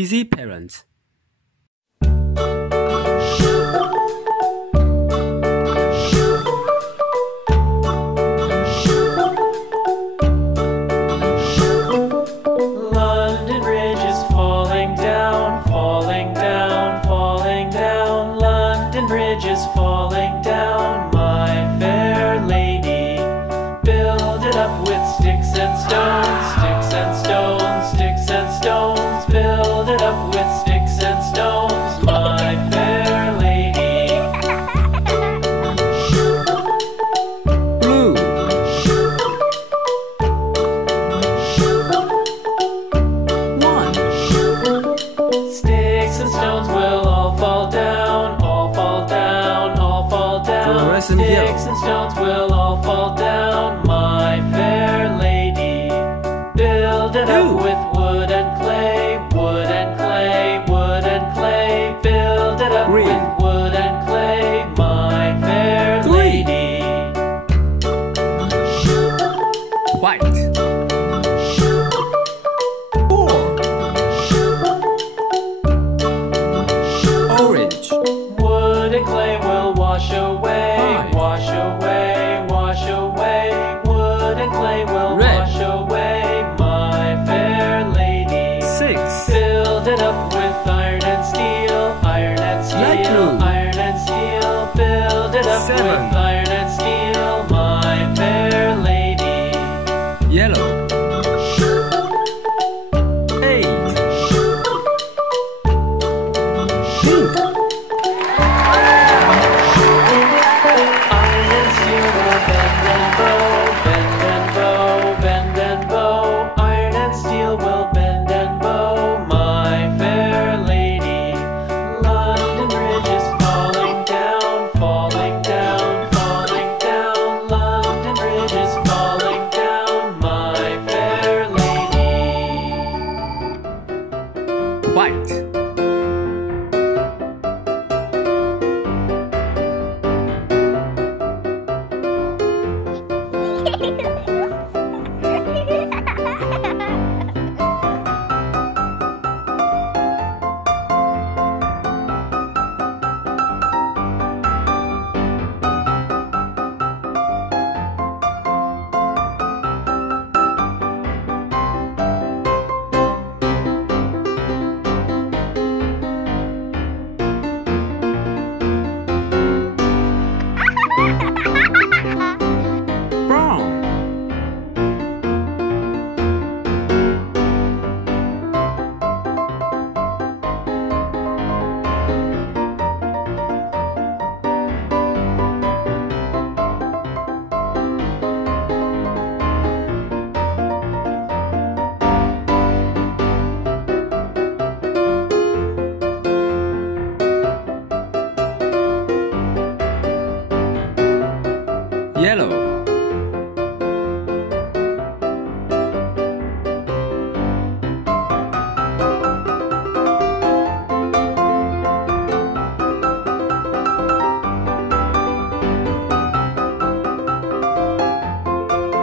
Easy parents. London Bridge is falling down, falling down, falling down. London Bridge is falling down, my fair lady. Build it up with sticks and stones, sticks and stones, sticks and stones. Build it up with sticks and stones, my fair lady. Blue. One. Sticks and stones will all fall down, all fall down, all fall down. Fluorescent yellow. Sticks and stones will all fall down, my fair lady. Build it up Blue. with wood and clay, wood and clay, wood and clay. Build it up Green. with wood and clay, my fair Green. lady. White. 4. Orange. Wood and clay will wash away, 5. wash away, wash away. Wood and clay will Red. wash away, my fair lady. 6. Build it up with iron and steel, iron and Light steel, blue. iron and steel. Build it up 7. with iron and steel, my fair lady. Yellow. 8. Pink. Iron and steel will bend and bow, bend and bow, bend and bow. Iron and steel will bend and bow, my fair lady. London Bridge is falling down, falling down, falling down. London Bridge is falling down, my fair lady. White. Brown. Yellow.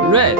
Red.